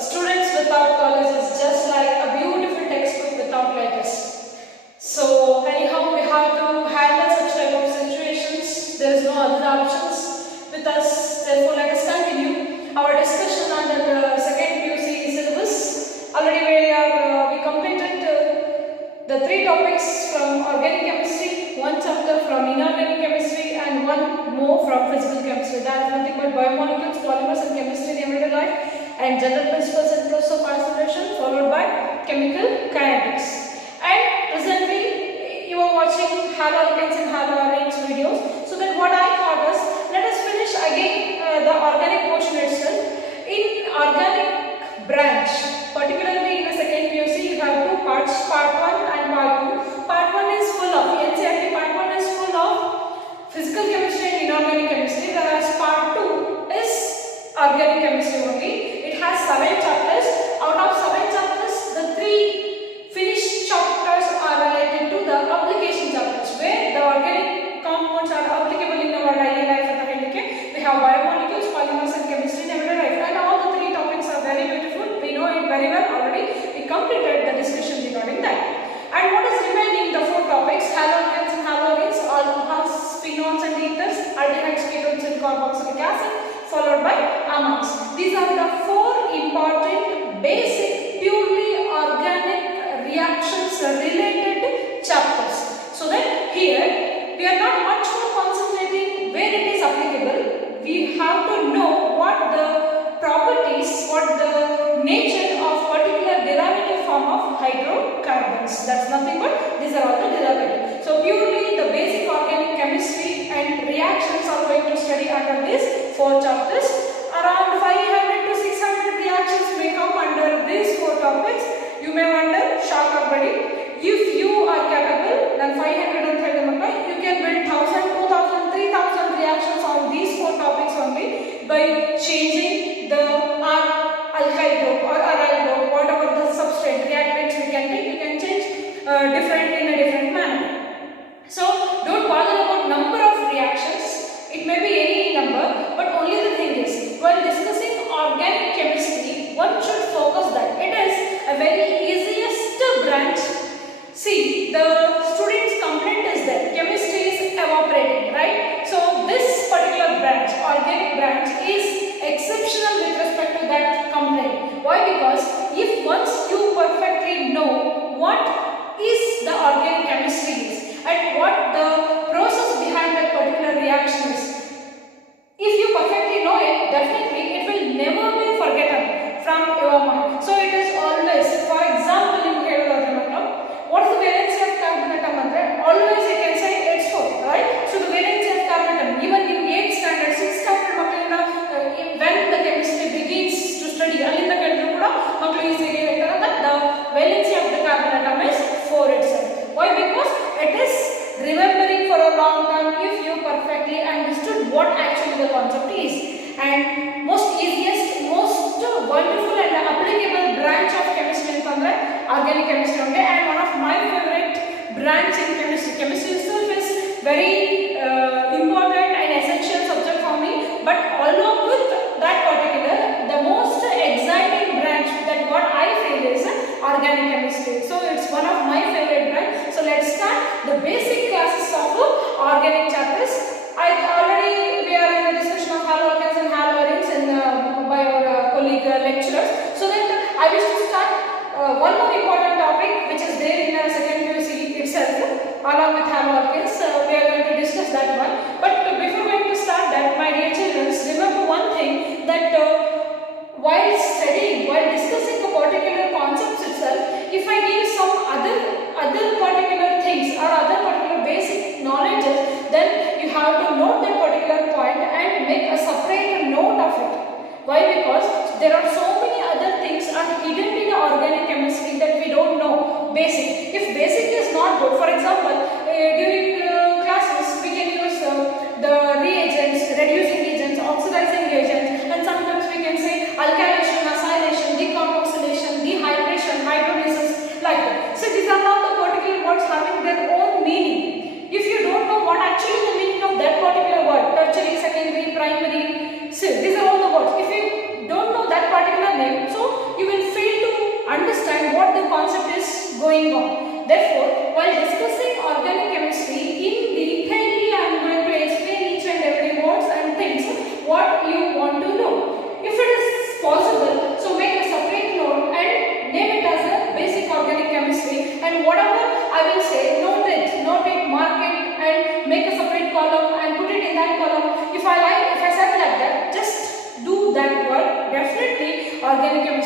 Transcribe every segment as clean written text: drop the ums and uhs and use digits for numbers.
students without college is just like a beautiful textbook without letters. So anyhow, we have to handle such type of situations. There is no other options with us. Therefore, let us continue our discussion under the second PUC syllabus. Already we completed the 3 topics from organic chemistry, 1 chapter from inorganic chemistry, and 1 more from physical chemistry. That is nothing but biomolecules, polymers, and chemistry in everyday life, and general principles and process of isolation, followed by chemical kinetics. And presently, you are watching haloalkanes and haloarenes videos. So that what I thought is, let us finish again the organic portion itself. In organic branch, particularly in the second PUC, you have 2 parts, part 1 and part 2. Part 1 is full of NCERT. Part 1 is full of physical chemistry and inorganic chemistry, whereas part 2 is organic chemistry only. It has 7 chapters. Out of 7 chapters, the 3 finished chapters are related to the application chapters, where the organic compounds are applicable in our daily life. We have biomolecules, polymers, and chemistry in everyday life, and all the 3 topics are very beautiful. We know it very well already. We completed the discussion regarding that. And what is remaining? The 4 topics: haloalkanes and haloarenes, alcohols, phenols and ethers, aldehydes, ketones, and carboxylic acid, followed by amines. These are the 4 important basic purely organic reactions related chapters. So that here we are not much more concentrating where it is applicable. We have to know what the properties, what the nature of particular derivative form of hydrocarbons. That's nothing but these are all the derivatives. So purely the basic organic chemistry and reactions are going to study under these 4 chapters. Around 500 to 600 reactions may come under these 4 topics. You may wonder, shock or buddy. If you are capable, then 500 and 300, you can build 1000, 2000, 3000 reactions on these 4 topics only by changing the alkyl group or aryl group, whatever the substrate reactants we can take, you can change different in a different manner. So don't bother about number of reactions. It may be any number, but only the thing is, while discussing organic chemistry, one should focus that it is a very easiest branch. See, the students' complaint is that chemistry is evaporating, right? So this particular branch, organic branch, is exceptional with respect to that complaint. Why? Because if once you perfectly know what is the organic chemistry is and what the process behind that particular reaction is, if you perfectly know it, definitely it will never be forgotten from your mind. So it is always, for example, in what is the valency of carbon atom? Always you can say it's 4, right? So the valency of carbon atom, even in 8th standard, 6th standard, when the chemistry begins to study, the valency of the carbon atom is 4 itself. Why? Because it is remembering for a long time if you perfectly understood what actually the concept is. And most easiest, most wonderful and applicable branch of chemistry is organic chemistry only, and one of my favorite branch in chemistry. Chemistry itself is very important and essential subject for me, but along with that particular, the most exciting branch that what I feel is organic chemistry. So it's one of my favorite branch. So let's start the basic classes of organic chapters. We are in the discussion of haloalkanes and haloarenes by our colleague lecturers. So then I wish to start one more important topic which is there in our second PUC itself, along with haloalkanes. We are going to discuss that one. But before going to start that, my dear children, remember one thing, that while studying, while discussing a particular concept itself, if I give some other particular things or other particular basic knowledge, then you have to note that particular point and make a separate note of it. Why? Because there are so many other things are hidden in organic chemistry that we don't know. Basic. If basic is not good, for example, during classes we can use the reagents, reducing agents, oxidizing agents, and sometimes we can say alkylation, acylation, decarboxylation, dehydration, hydrolysis, like that. So these are not the particular words having their own meaning. If you don't know what actually the meaning of that particular word, tertiary, secondary, primary, so these are all the words. If you don't know that particular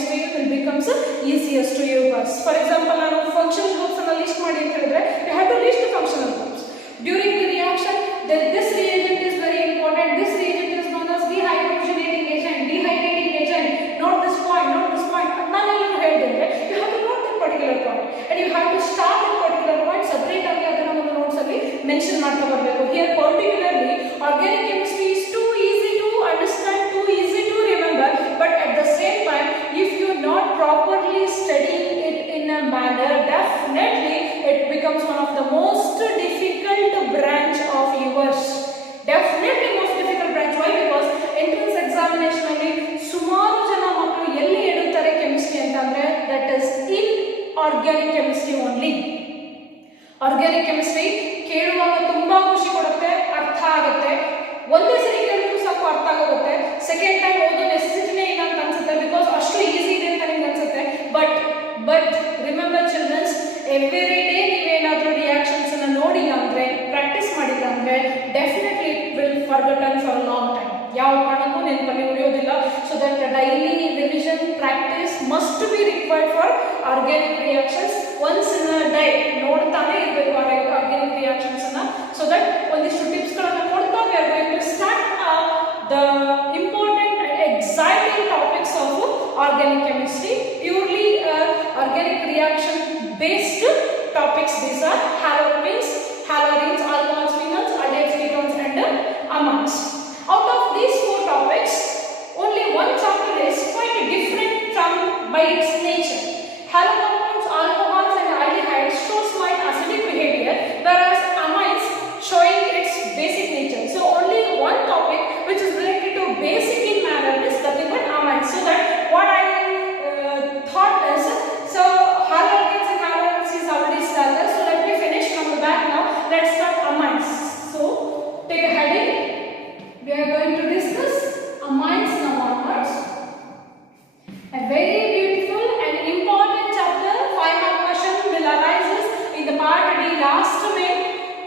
chemistry will becomes easiest to you guys. For example, ನಾನು functional groups ಅನ್ನು list ಮಾಡಿ ಅಂತ ಹೇಳಿದ್ರೆ you have to list the functional groups. During the reaction, this reagent is very important. This reagent is known as dehydrogenating agent, dehydrating agent. Note this point, note this point. ನಾನು ಏನು ಹೇಳಿದ್ರೆ you have to note that particular point and you have to start that particular point separate ಆಗಿ ಅದನ್ನ ಒಂದು notes ಅಲ್ಲಿ mention ಮಾಡ್ತಾ ಬರಬೇಕು. Here particularly organic chemistry is too easy to understand, too easy to remember, but at the same time if you not properly studying it in a manner, definitely it becomes one of the most difficult branch of yours. Definitely most difficult branch. Why? Because entrance examination ಅಲ್ಲಿ ಸುಮಾರು ಜನ ಮಕ್ಕಳು ಎಲ್ಲಿ ಎಡುತ್ತಾರೆ chemistry ಅಂತಂದ್ರೆ that is in organic chemistry only. Organic chemistry ಕೇಳುವಾಗ ತುಂಬಾ ಖುಷಿ ಕೊಡುತ್ತೆ, ಅರ್ಥ ಆಗುತ್ತೆ. ಒಂದೇ ಸರಿ ಕೇಳಿದ್ರು ಸಾಕು ಅರ್ಥ ಆಗುತ್ತೆ. ಸೆಕೆಂಡ್ ಟೈಮ್ ಓದೋ ನೆಸೆಸಿಟಿನೇ ಇಲ್ಲ ಅಂತ ಅನ್ಸುತ್ತೆ ಬಿಕಾಸ್ ಅಷ್ಟು ಈಸಿ ಇದೆ ಅಂತ ನಿಮ್ಗೆ ಅನ್ಸುತ್ತೆ. But remember childrens, every day ನೀವೇನಾದರೂ ರಿಯಾಕ್ಷನ್ಸ್ ಅನ್ನ ನೋಡಿಲ್ಲ ಅಂದ್ರೆ, ಪ್ರಾಕ್ಟೀಸ್ ಮಾಡಿಲ್ಲ ಅಂದ್ರೆ definitely it will forgotten for a long time. ಯಾವ ಕಾರಣಕ್ಕೂ ನೆನಪಲ್ಲಿ ಉಳಿಯೋದಿಲ್ಲ. So that daily revision practice must be required for organic reactions. Once in a day ನೋಡ್ತಾನೆ ಇರಬೇಕು ಆರ್ಗ್ಯಾನಿಕ್ ರಿಯಾಕ್ಷನ್ಸ್ ಅನ್ನ. ಸೊ ದಟ್ ಒಂದಿಷ್ಟು ಟಿಪ್ಸ್ ಗಳನ್ನ ಕೊಡ್ತಾ we are going to start the important and exciting topics of organic chemistry, purely organic reaction based topics. These are halogens, alcohols, phenols, aldehydes, ketones and amines. Out of these four topics, only one chapter is quite different from by its nature. Halocompounds, alcohols and aldehydes show slight acidic behavior, whereas amines showing its basic nature. So only one topic which is related to basic in manner is nothing but amines. So that what I thought is, so halogens and halogens is already started. So let me finish from the back now. Let's start amines. So take a heading. We are going to discuss amines now onwards. A very beautiful and important chapter. 5-mark question will arise in the part D last main.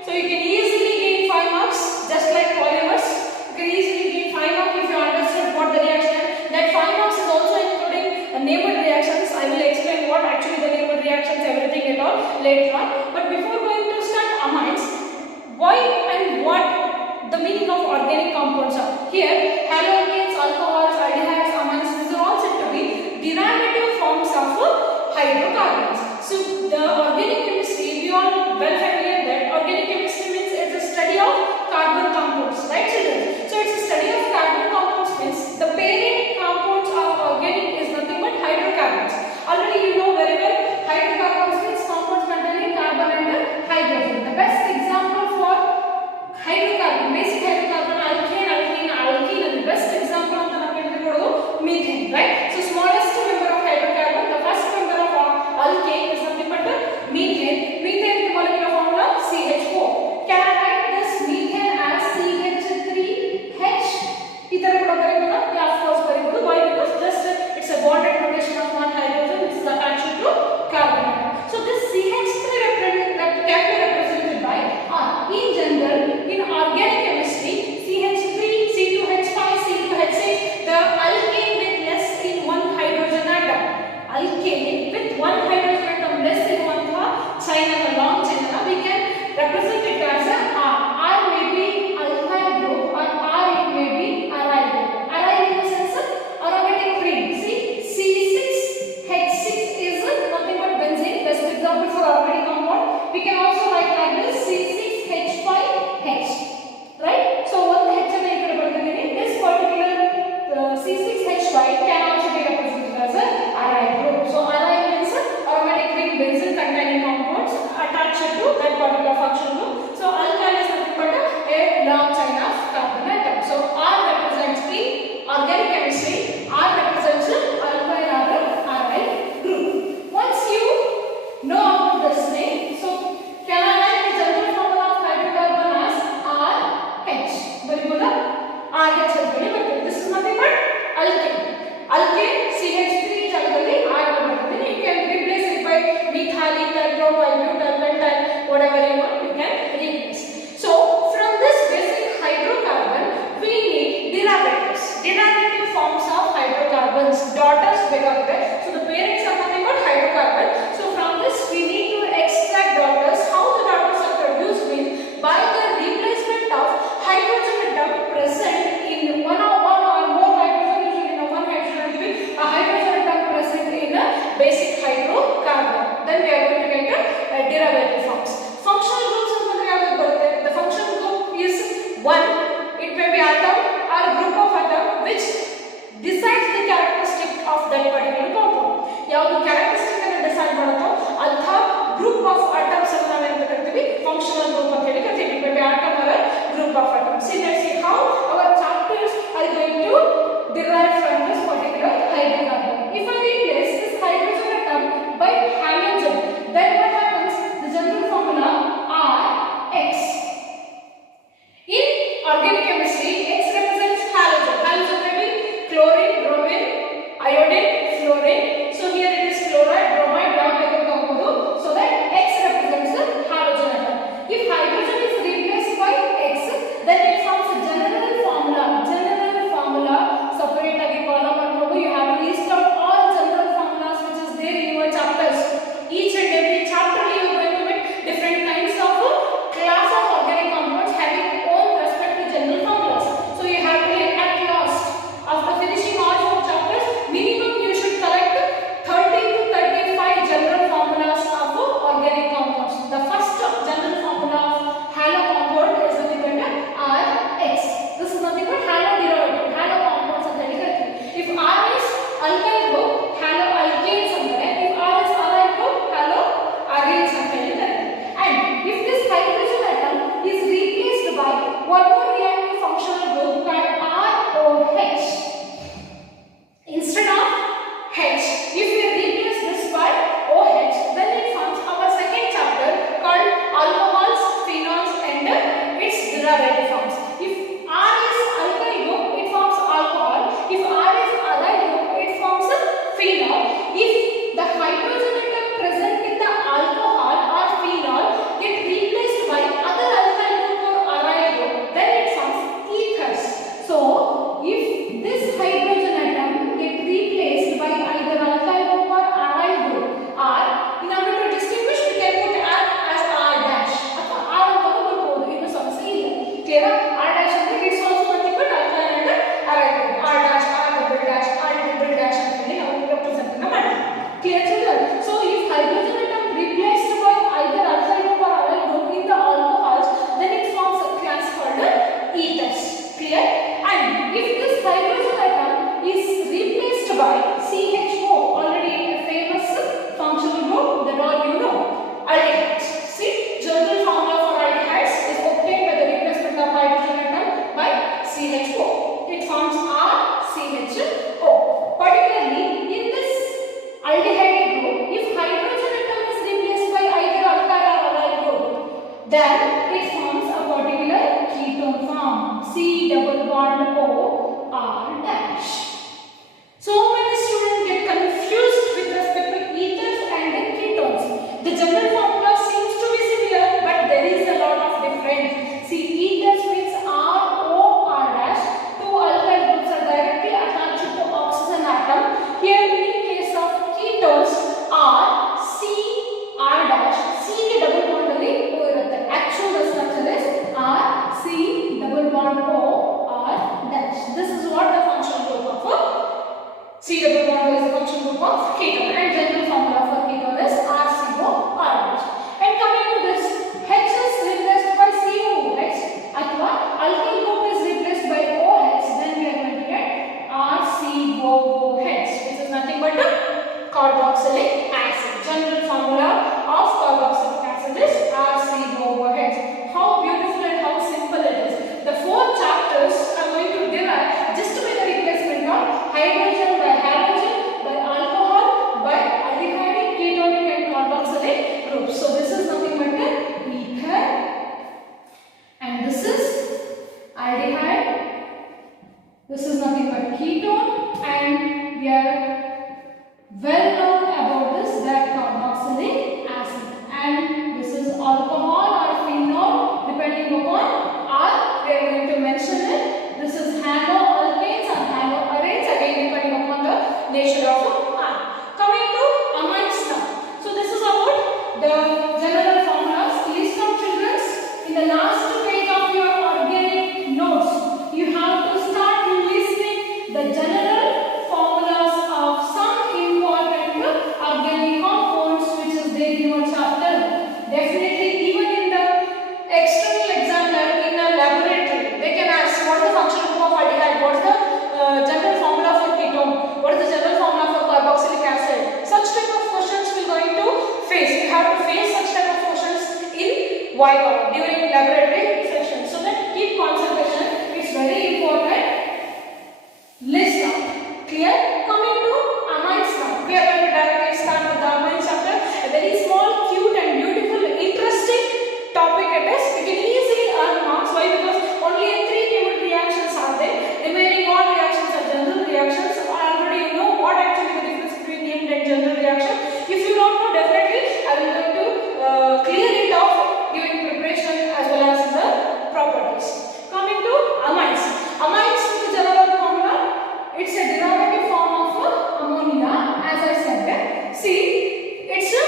So you can easily gain 5 marks just like polymers. You can easily gain 5 marks if you understood what the reaction is. That 5 marks is also including named reactions. I will explain what actually the named reactions, everything and all later on. But before going to start amines, why and what the meaning of organic compounds are. Here halogens, alcohols, aldehydes, amines, these are all said to be derivative forms of hydrocarbons. So the organic chemistry, we all well familiar that organic chemistry means it's a study of carbon compounds, right children? So it's a study of carbon compounds means the parent compounds of organic is nothing but hydrocarbons. Already you know very well hydrocarbons means compounds containing carbon and hydrogen. The best example for hydrocarbon, basic hydrocarbon, alkane, alkene, alkene, and the best example of the methane, right? So smallest member of hydrocarbon, the first member of alkane is nothing but methane. Methane is the molecular formula CH4. Can I write this methane as CH3H? Either yeah, of course, very good. Why? Because just it's a bonded notation of one hydrogen which is attached to carbon. So this CH3 can be represented by R. In general, in organic chemistry, basic hydrocarbon. Then we are going to get derivative forms. Functional groups ಅಂತಂದ್ರೆ ಯಾವುದು ಬರುತ್ತೆ? The functional group is one. It may be atom or group of atom which decides the characteristic of that particular compound. ಯಾವುದು characteristic ಅನ್ನು decide ಮಾಡುತ್ತೋ ಅಂಥ group of atoms ಅನ್ನು ನಾವು ಏನು ಕರಿತೀವಿ? Functional group ಅಂತ ಹೇಳಿ ಕರಿತೀವಿ. It may be atom or a group of atoms. See, let's see how our chapters are going to derive from this particular hydrocarbon. If I replace this hydrogen atom by halogen, then what happens? The general formula RX. In organic chemistry, X represents halogen. Halogen may be chlorine, bromine, iodine, fluorine. So here it is chloride, bromide, so that X represents the halogen atom. If hydrogen is replaced by X, then it forms a general formula. Separate agi column and you have to list out all general formulas which is there in your chapters. Each and every chapter you are going to meet different kinds of class of organic compounds having own respective general formulas. So you have to at last, after finishing all 4 chapters, minimum you should collect 30 to 35 general formulas of organic compounds. The first general formula of halo compound is nothing but RX. This is nothing but halo derivative. Halo compounds ಅಂತ ಹೇಳಿ ಕರೀತೀವಿ. If R is alkyl group, halo alkanes ಅಂತಾರೆ. If R is aryl group, halo arynes ಅಂತ ಹೇಳಿ ಕರೀತೀವಿ. And if this hydrogen atom is replaced by one more reactive functional group called ROH instead of H, if we replace this by OH, then it forms our second chapter called alcohols, phenols and its derivative forms. If R is alkyl group, it forms alcohol. If R is aryl group, it forms a phenol. If the hydrogen atom present in the alcohol or phenol get replaced by other alkyl group or aryl group, then it forms ethers. So if this hydrogen atom get replaced by either alkyl group or aryl group, or in order to distinguish we can put R as R dash. ಅಥವಾ R ಅಂತ ಬರಬಹುದು, ಏನು ಸಮಸ್ಯೆ ಇಲ್ಲ. Clear? R dash ಅಂದ್ರೆ it's also nothing but alkyl and aryl group. R dash, R double dash, R triple dash ಅಂತ ಹೇಳಿ ನಾವು represent ಅನ್ನು ಮಾಡ್ತೀವಿ. Clear children? So if hydrogen atom replaced by either alkyl group or aryl group in the alcohols, then it forms a class called ethers. Clear? And if this hydrogen atom is replaced by CHO, already a famous functional group that all you know, aldehydes. See, general formula for aldehydes is obtained by the replacement of hydrogen atom by CHO. It forms RCHO. Particularly in this aldehyde group, if hydrogen atom is replaced by either alkyl or aryl group, then it forms a particular ketone form, C double bond O R dash. So many students get confused with respect to ethers and ketones. The general formula seems to be similar, but there is a lot of difference. See, ethers means ROR dash. 2 alkyl groups are directly attached to oxygen atom. Here in case of ketones, R C R dash. C ke double bond alli O irutte. Actual structure is R C double bond O R dash. This is what the functional group of C double bond is the functional group of ketone, and general formula for ketone is RCO R dash. And coming to this, H is replaced by COH, athwa alkyl group is replaced by OH, then we are going to get RCOOH, which is nothing but a carboxylic acid. General formula of carboxylic acid is RCOOH. How beautiful and how simple it is. The 4 chapters are going to derive just by the replacement of hydrogen by halogen, by alcohol, by aldehyde, ketonic and carboxylic groups. So this is nothing but an ether, and this is aldehyde, this is nothing but ketone, and we are well known about this, that carboxylic acid, and this is alcohol or phenol depending upon R. We are going to mention it. This is haloalkanes or haloarenes, again depending upon Viva, during laboratory session. So that keep concentration, it's very important. List out. Clear? Coming to amines now. We are going to directly start with the amines chapter. A very small, cute and beautiful, interesting topic it is. You can easily earn marks. Why? Because only 3 chemical reactions are there. Remaining all reactions are general reactions. Already you know what actually the difference between named and general reaction. If you don't know, definitely I will going to clear it off during preparation as well as the properties. Coming to amines. Amines is the general formula. It's a derivative form of ammonia, as I said. See, it's a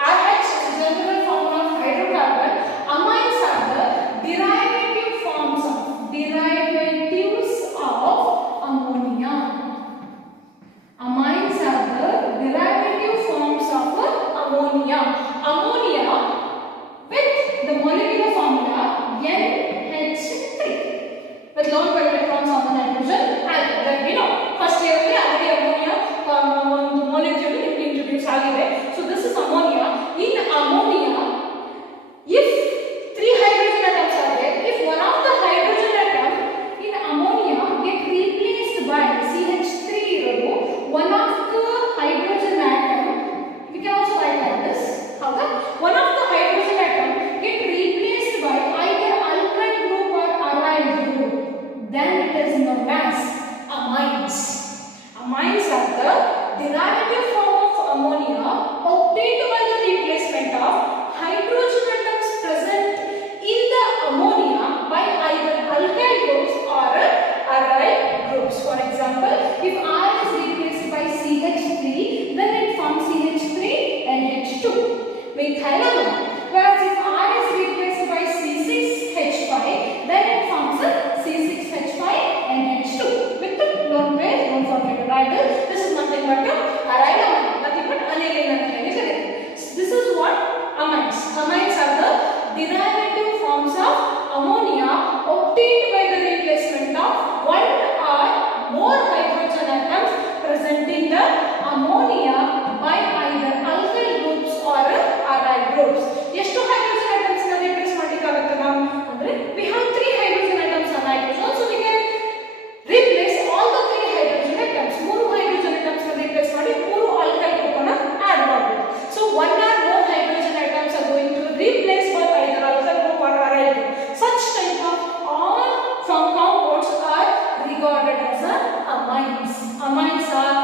RH, general formula of hydrocarbon. Amines are the derivatives of ammonia. Amines are the derivative forms of ammonia. Ammonia with the molecular formula NH3 with lone pair electrons on the nitrogen atom. That we know. First year already ammonia molecule introduced agide. So this is ammonia. In ammonia, if 3 hydrogen atoms are there, if one of the hydrogen atom in ammonia get replaced by CH3, one of the hydrogen atom, we can also write like this. How that? One of the hydrogen atom get replaced by either alkyl group or aryl group, then it is known as amines. Amines are the derivative form of ammonia obtained by the replacement of hydrogen atoms present in the ammonia by either alkyl groups or aryl groups. For example, if R is replaced by CH3, then it forms CH3 and H2 methylamine. Whereas if R is replaced by C6H5, then it forms C6H5 and H2 with the lone pair. Don't forget to write this. This is nothing but aryl amine, nothing but aniline. This is what amines. Amines are the derivative forms of ammonia obtained by the replacement of one or more hydrogen atoms present in the ammonia by either alkyl groups or aryl groups. ಎಷ್ಟು hydrogen atoms ನ replace ಮಾಡಲಿಕ್ಕಾಗುತ್ತೆ ನಾವು ಅಂದ್ರೆ we have 3 hydrogen atoms on nitrogen, so we can replace all the 3 hydrogen atoms. 3 hydrogen atoms ನ replace ಮಾಡಿ 3 alkyl group ಅನ್ನು add ಮಾಡಬಹುದು. So one or more hydrogen atoms are going to replace by either alkyl group or aryl group. Such type of all compounds are regarded as amines. Amines are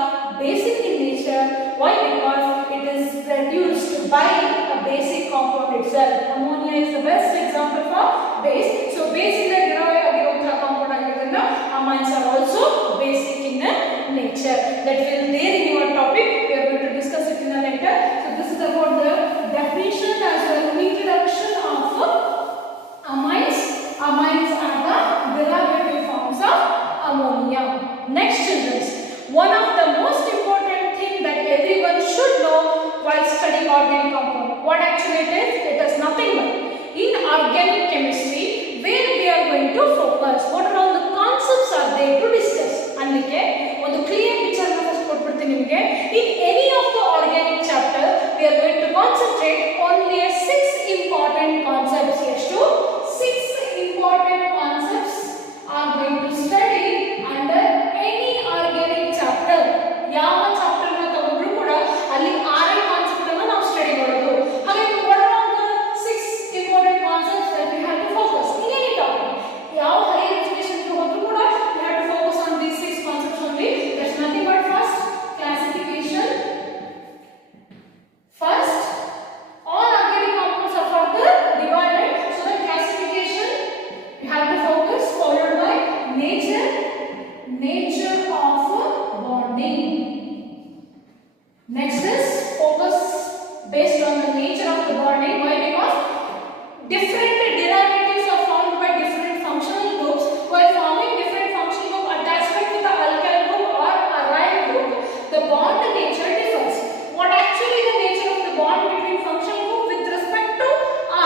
basic in nature. Why? Because it is produced by a basic compound itself. Ammonia is the best example for base. So base in the derivative compound ಆಗಿರೋದ್ರಿಂದ amines are also basic in nature. That will there in your topic. We are going to discuss it in a later. So this is about the definition as well as introduction of amines. Amines are the derivative forms of ammonia. Next, children, one of the most important thing that everyone should know while studying organic compound. What actually it is? It is nothing but in organic chemistry where we are going to focus. What are all the concepts are there to discuss? Andike ಒಂದು clear picture na first ಕೊಡ್ಬಿಡ್ತೀನಿ ನಿಮಗೆ. In any of the organic chapter we are going to concentrate only 6 important concepts. ಎಷ್ಟು 6 important concepts are going to study under any organic chapter. ಯಾವ chapter ನ ತಗೊಂಡ್ರು ಕೂಡ ಅಲ್ಲಿ 6 concept ಅನ್ನು ನಾವು ಸ್ಟಡಿ ಮಾಡೋದು. ಹಾಗಾಗಿ what are the 6 important concepts that we have to focus in any topic? ಯಾವ higher education ಗೆ ಹೋದ್ರು ಕೂಡ we have to focus on these 6 concepts only. There's nothing but first classification. First, all organic compounds are further divided. So the classification you have to focus, followed by nature of bonding. Next is focus based on the nature of the bonding. Why? Because different derivatives are formed by different functional groups. While forming different functional group attachment with the alkyl group or aryl group, the bond nature differs. What actually the nature of the bond between functional group with respect to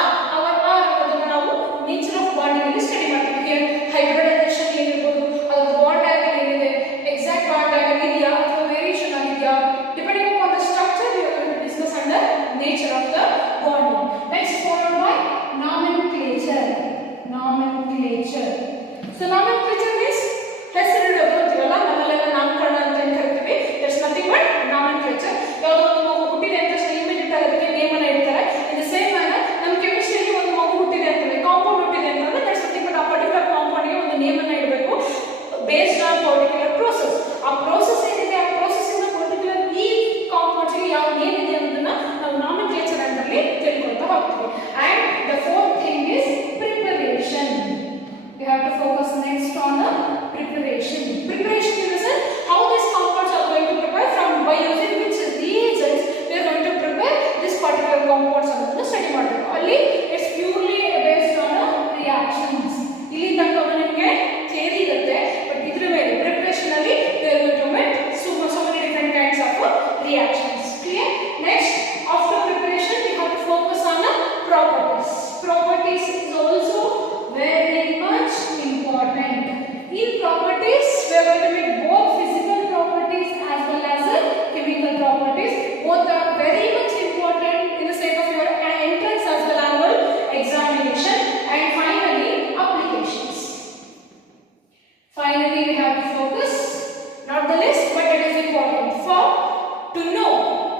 R? Our R ಅನ್ನೋದನ್ನ ನಾವು nature of bonding ಅಲ್ಲಿ study ಮಾಡ್ತೀವಿ. Here hybridization ಏನಿರಬಹುದು, ಅದರ bond angle ಏನಿದೆ, exact bond angle ಇದೆಯಾ ಅಥವಾ variation ಆಗಿದೆಯಾ, depending upon the structure we are going to discuss under nature of the bonding. Next, followed by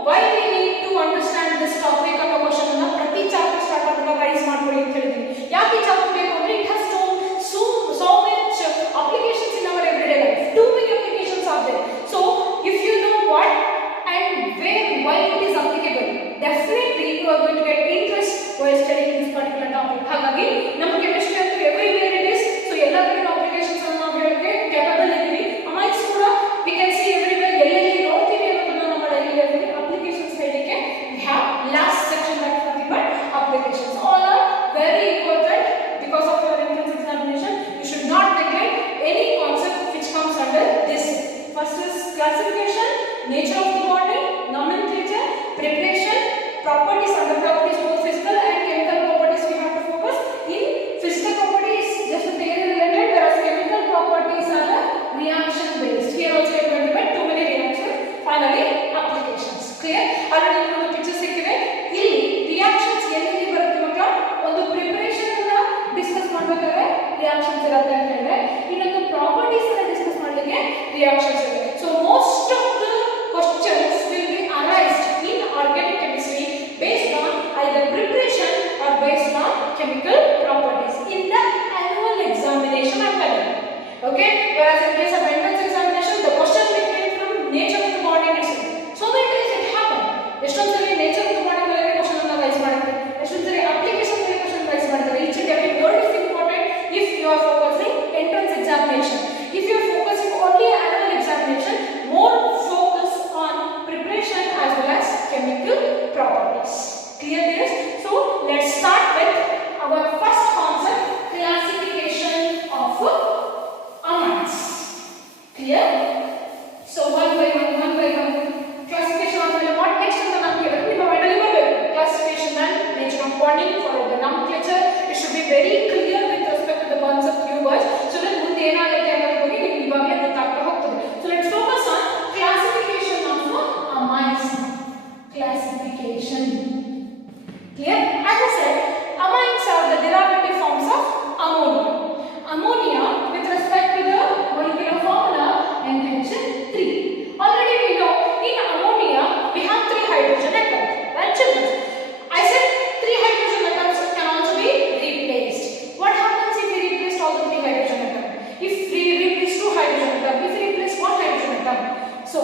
why we need to understand this topic ಅನ್ನೋ question ಅನ್ನ ಪ್ರತಿ chapter start ಆಗುವಾಗ rice ಮಾಡ್ಕೊಳ್ಳಿ ಅಂತ ಹೇಳಿದ್ದೀನಿ. ಯಾಕೆ ಈ ಚಾಪ್ಟರ್ ಬೇಕು ಅಂದ್ರೆ it has so much applications in our everyday life. Too many applications are there. So if you know what and where why it is applicable, definitely you are going to get interest while studying this particular topic. ಹಾಗಾಗಿ ನಮ್ಮ chemistry ಅಂತೂ everywhere it is. So ಎಲ್ಲ ಕಡೆ applications ಅನ್ನು ನಾವು ಹೇಳಕ್ಕೆ capable ಇದ್ದೀವಿ. amines ಕೂಡ we can see everywhere ಎಲ್ಲೆಲ್ಲಿ ನೋಡ್ತೀವಿ ಅನ್ನೋದನ್ನ ನಮ್ಮ ಡೈಲಿ ಲೈಫ್ ಅಲ್ಲಿ applications ಹೇಳಲಿಕ್ಕೆ we have last section that is nothing but applications. All are very important because of your entrance examination. You should not neglect any concept which comes under this. First is classification, nature of the body, nomenclature, preparation, properties, under properties, both physical and chemical properties we have to focus. In physical properties, just the theory related, whereas chemical properties are reaction based. Here also you are going to get too many reactions. Finally, applications. Clear? Already you know picture ಸಿಕ್ಕಿದೆ. ಇಲ್ಲಿ reactions ಎಲ್ಲಿ ಬರುತ್ತೆ ಮಕ್ಕಳ? ಒಂದು preparation ಅನ್ನ discuss ಮಾಡಬೇಕಾದ್ರೆ reactions ಇರುತ್ತೆ ಅಂತ ಹೇಳಿದ್ರೆ, ಇನ್ನೊಂದು properties ಅನ್ನ ಡಿಸ್ಕಸ್ ಮಾಡಲಿಕ್ಕೆ reactions ಇರುತ್ತೆ. So most of the questions will be arised in organic chemistry based on either preparation or based on chemical properties in the annual examination I'm telling. Okay, whereas in case of entrance examination the question will come from nature of the body itself. So many times it happen. ಎಷ್ಟೊಂದ್ಸರಿ nature of the body ಮೇಲೆ question ಅನ್ನು rice ಮಾಡ್ತಾರೆ, ಎಷ್ಟೊಂದ್ಸರಿ application ಮೇಲೆ question rice ಮಾಡ್ತಾರೆ. Each and every word is important if you are focusing entrance examination. If you are focusing only annual examination, more focus on preparation as well as chemical properties. Clear this? So let's start with our first concept, classification of amines. Clear? So one by one classification of what next ಅಂತ ನಾನು ಹೇಳಿದ್ರೆ ನಿಮ್ಮ ಮೈಂಡಲ್ಲಿ ಬರಬೇಕು. Classification and nature of bonding, followed the nomenclature. It should be very clear with respect to the concept you watch, so that ಮುಂದೆ ಏನಾಗುತ್ತೆ ಅನ್ನೋದ್ರ ಬಗ್ಗೆ ನಿಮಗೆ ಇವಾಗಲೇ ಗೊತ್ತಾಗ್ತಾ ಹೋಗ್ತದೆ. So let's focus on classification of amines. Classification. Clear? As I said, amines are the derivative forms of ammonia. Ammonia with respect to the molecular formula NH3. Already we know in ammonia we have 3 hydrogen atoms. Right children? I said 3 hydrogen atoms can also be replaced. What happens if we replace all the 3 hydrogen atoms? If we replace 2 hydrogen atoms, if we replace 1 hydrogen atom. So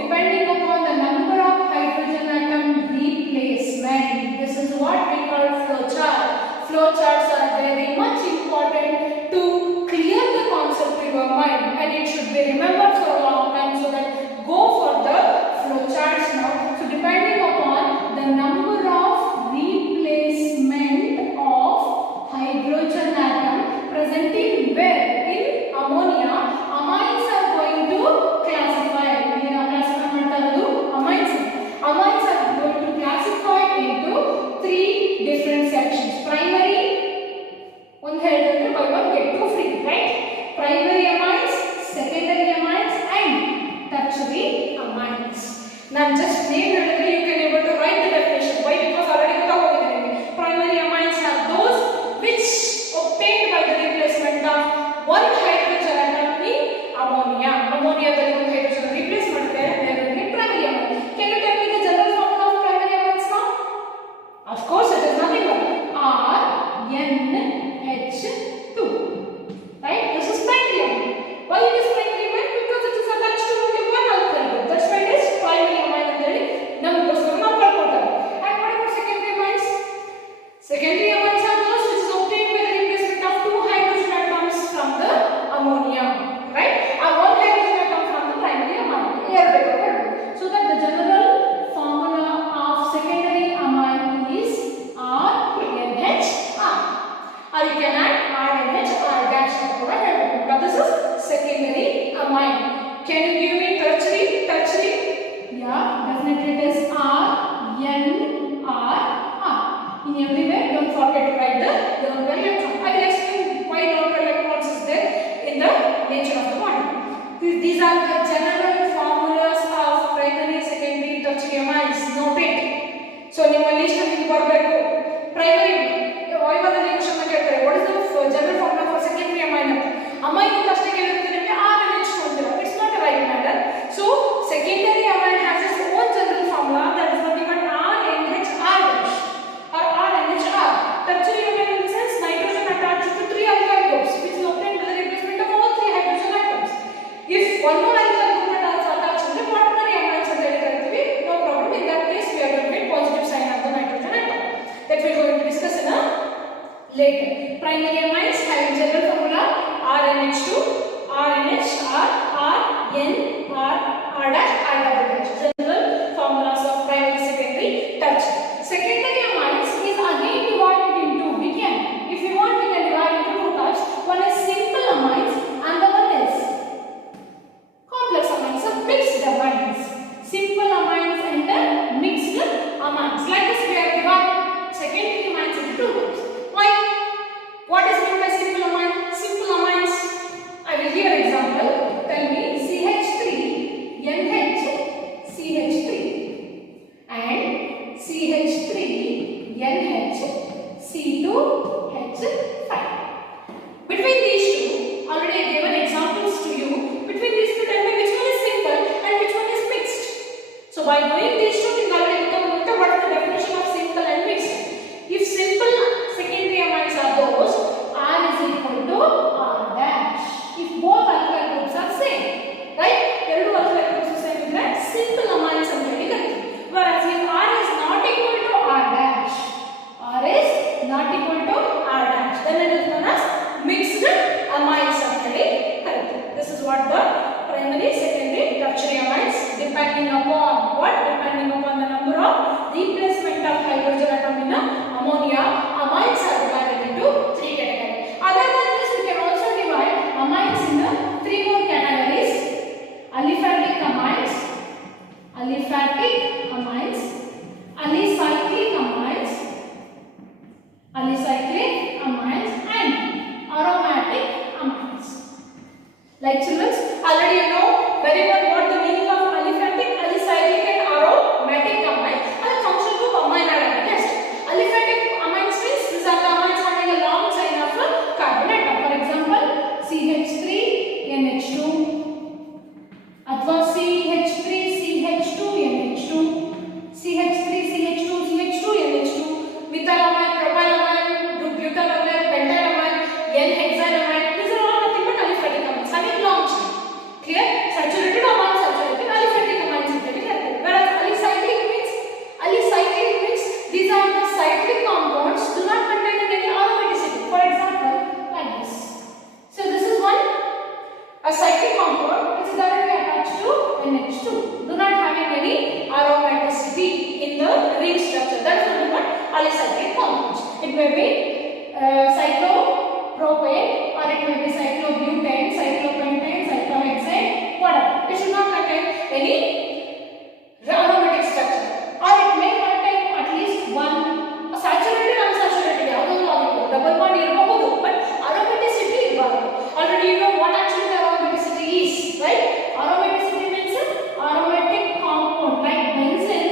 depending upon the number of hydrogen atom replacement, this is what we call flowchart. Flowcharts are very much important to clear the concept in your mind, and it should be remembered for a long time, so that go for the flowcharts now. So depending upon the number of replacement of hydrogen atom presenting where in ammonia, amines are going to classify. Amines are going to classify into 3 different sections. Primary, one ಹೇಳಿದ್ರೆ by one get 2 free, right? Primary amines, secondary amines and tertiary amines. Now just name ಹೇಳಿದ್ರೆ you can able to write the definition. Why? Because already ಗೊತ್ತಾಗೋಗಿದೆ ನಿಮಗೆ. Primary amines are those which obtained by the replacement of one hydrogen atom in ammonia. Ammoniaದಲ್ಲಿ ಒಂದು hydrogen replace ಮಾಡ್ತಾರೆ, ಅದಕ್ಕೆ primary amine. Can you tell me the general formula of primary amines now? Of course it is nothing but RNH2. Right? This is primary amine. Why it is primary amine? Because it is attached to only one alkyl group. That's why it is primary amine ಅಂತ ಹೇಳಿ ನಮಗೋಸ್ಕರ ನಾವು ಬರ್ಕೊಳ್ತಾರೆ. And what about secondary amines? Secondary amines are those which is obtained by the replacement of 2 hydrogen atoms from the ammonia. Right? And 1 hydrogen atom from the primary amine. So that the general formula of secondary amine is RNHR. Or you can add RNHR dash. Now this is secondary amine. Can you give me tertiary? Tertiary? Yeah, definitely it is RNRR. In everywhere, don't forget to write the orbital electron. I will explain why orbital electrons is there in the nature of the body. These are the general formulas of primary, secondary, tertiary amines. Note it. So ನಿಮ್ಮ list ನಿಮಗೆ ಬರಬೇಕು. Primary ವೈವಾದಲ್ಲಿ question ಕೇಳ್ತಾರೆ, what is the general formula for secondary amine? Amine ಅಂತ ಅಷ್ಟೇ ಕೇಳಿದ್ರೆ ನಿಮಗೆ RNH ಅಂತೀರಾ. It's not a right matter. So secondary amine has its own general formula. later. Primary amines having general formula RNH2, RNH, RN, R dash, R double dash. General formulas of primary, secondary, tertiary. Secondary amines is again divided into, if we want we can divide into two types. One is simple amines and the one is complex amines, so mixed amines. Simple amines and mixed amines. Like this we have divided secondary amines into two types. Why? What is meant by simple amine? Simple amines, I will give an example. Tell me CH3, NH, CH3 and CH3, NH, C2H5. Between these two, already I given examples to you. Between these two, tell me which one is simple and which one is mixed. So by doing these two things, already become what is the definition of simple and mixed. If simple secondary amines are those, R is equal to R dash. If both alkyl groups are same, right? Two alkyl groups are same, simple amines are very. Whereas if R is not equal to R dash, R is not equal to R dash, then it is known as mixed amines are very correct. This is what the primary, secondary, tertiary amines, depending upon what? Depending upon the number of replacement of hydrogen atom in ammonia, amines are divided into three categories. Other than this, we can also divide amines into three more categories: aliphatic amines, alicyclic amines, and aromatic amines. Like children, already you know very well what the meaning of aliphatic, alicyclic and aromatic amine. Are function group amine identity test. Aliphatic amines means these are the amines having a long chain of carbon atom. For example, CH3, NH2, अथवा CH3, CH2, NH2, CH3, CH2, CH2, NH2, methylamine, propylamine, butylamine, pentylamine, N-hexylamine. These are all nothing but aliphatic amines having long chain. Clear? Saturated or unsaturated, aliphatic amines are very active. Whereas alicyclic means these are the cyclic compounds do not contain any aromaticity. For example, like this. So this is one a cyclic compound which is directly attached to NH2, do not having any aromaticity in the ring structure. That is nothing but alicyclic compounds. It may be cyclopropane or it may be cyclobutane, cyclopentane, cyclohexane, whatever. It should not contain any aromatic structure, or it may contain at least one saturated and unsaturated. Double bond irabahadu, but aromaticity irabahadu. Already you know what actually the aromaticity is, right? Aromaticity means aromatic compound like benzene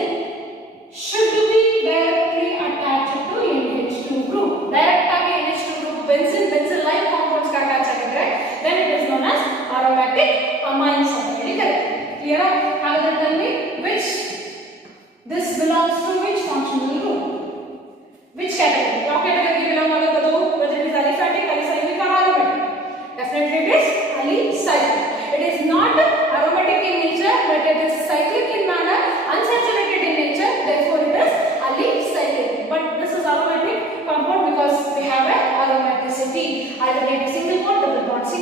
should be directly attached to NH2 group. Direct NH2 group benzene like compounds ka attach agidre, then it is known as aromatic amines. Clear? Now tell me which this belongs to which functional group? Which category? What category belong agado? Whether it is aliphatic, alicyclic or aromatic? Definitely it is alicyclic. It is not aromatic in nature, but it is cyclic in manner, unsaturated in nature, therefore it is alicyclic. But this is aromatic compound because we have a aromaticity. Either it is single bond, double bond is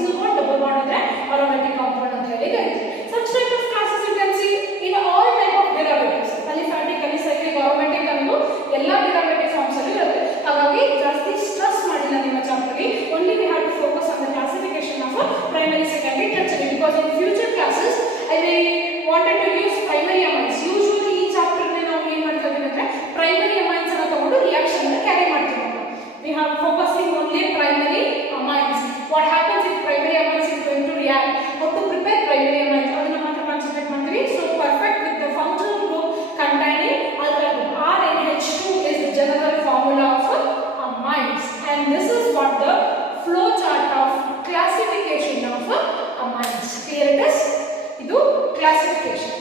the aromatic compound ಅಂತ ಹೇಳಿ ಕರೀತೀವಿ. Such type of classes you can see in all type of derivatives. Aliphatic, alicyclic, aromatic ಅನ್ನೋ ಎಲ್ಲ derivative forms ಅಲ್ಲಿ ಇರುತ್ತೆ. ಹಾಗಾಗಿ ಜಾಸ್ತಿ stress ಮಾಡಿಲ್ಲ ನಿಮ್ಮ ಚಾಪ್ಟರ್ ಅಲ್ಲಿ. Only we have to focus on the classification of primary, secondary, tertiary, because in future classes I may wanted to use primary amines. Usually ಈ ಚಾಪ್ಟರ್ ನಲ್ಲಿ ನಾವು ಏನು ಮಾಡ್ತಾ ಇದೀವಿ ಅಂದ್ರೆ primary amines ಅನ್ನು ತಗೊಂಡು ರಿಯಾಕ್ಷನ್ ಅನ್ನು ಕ್ಯಾರಿ ಮಾಡ್ತೀವಿ. We have focusing only primary amines. What happens if primary amines is going to react? How to prepare primary amines? ಅದನ್ನ ಮಾತ್ರ ಕಾನ್ಸಂಟ್ರೇಟ್ ಮಾಡ್ತೀವಿ. So perfect with the functional group containing alkyl group. RNH2 is the general formula of amines, and this is what the flow chart of classification of amines. Clear it is? Idu classification.